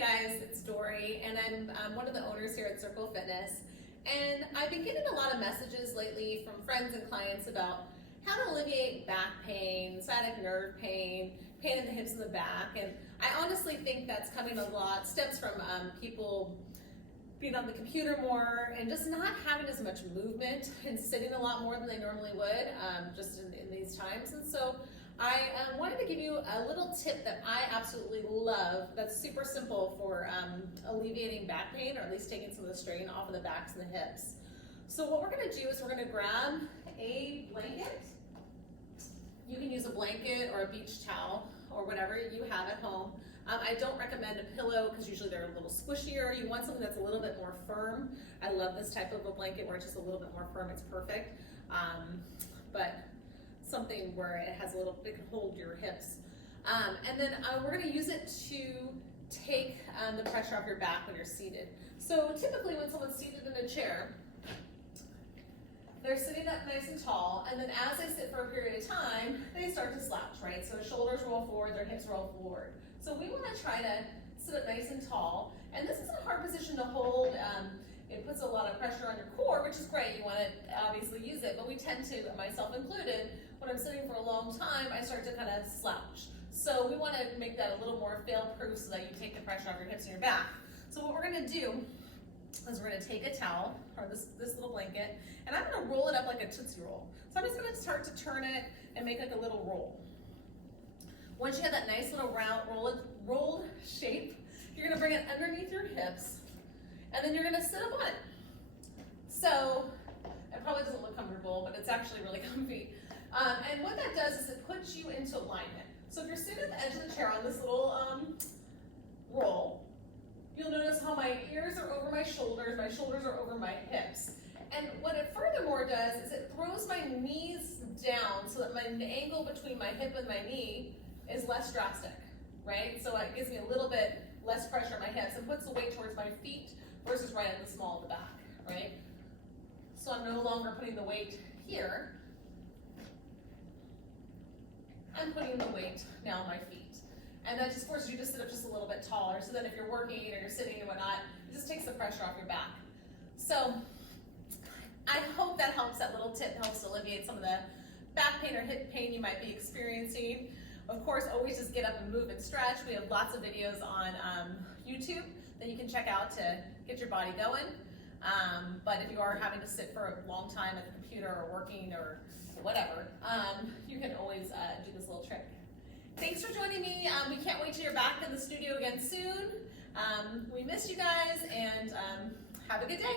guys, it's Dory, and I'm one of the owners here at Circle Fitness. And I've been getting a lot of messages lately from friends and clients about how to alleviate back pain, sciatic nerve pain, pain in the hips and the back. And I honestly think that's coming a lot, stems from people being on the computer more and just not having as much movement and sitting a lot more than they normally would just in these times. And so I wanted to give you a little tip that I absolutely love that's super simple for alleviating back pain, or at least taking some of the strain off of the backs and the hips. So what we're going to do is we're going to grab a blanket. You can use a blanket or a beach towel or whatever you have at home. I don't recommend a pillow because usually they're a little squishier. You want something that's a little bit more firm. I love this type of a blanket where it's just a little bit more firm. It's perfect. But something where it has a little, it can hold your hips. And then we're going to use it to take the pressure off your back when you're seated. So typically when someone's seated in a chair, they're sitting up nice and tall, and then as they sit for a period of time, they start to slouch, right? So their shoulders roll forward, their hips roll forward. So we want to try to sit up nice and tall, and this is a hard position to hold. It puts a lot of pressure on your core, which is great. You want to obviously use it, but we tend to, myself included, when I'm sitting for a long time, I start to kind of slouch. So we want to make that a little more fail-proof so that you take the pressure off your hips and your back. So what we're going to do is we're going to take a towel, or this little blanket, and I'm going to roll it up like a Tootsie Roll. So I'm just going to start to turn it and make like a little roll. Once you have that nice little round rolled shape, you're going to bring it underneath your hips, and then you're going to sit up on it. So it probably doesn't look comfortable, but it's actually really comfy. And what that does is it puts you into alignment. So if you're sitting at the edge of the chair on this little roll, you'll notice how my ears are over my shoulders are over my hips. And what it furthermore does is it throws my knees down so that the angle between my hip and my knee is less drastic, right? So it gives me a little bit less pressure on my hips and puts the weight towards my feet versus right at the small of the back, right? So I'm no longer putting the weight here. I'm putting the weight now on my feet. And that just forces you to sit up just a little bit taller, so that if you're working or you're sitting and whatnot, it just takes the pressure off your back. So I hope that helps. That little tip helps to alleviate some of the back pain or hip pain you might be experiencing. Of course, always just get up and move and stretch. We have lots of videos on YouTube that you can check out to get your body going. But if you are having to sit for a long time at the computer or working or whatever, you can always do this little trick. Thanks for joining me. We can't wait till you're back in the studio again soon. We miss you guys, and have a good day.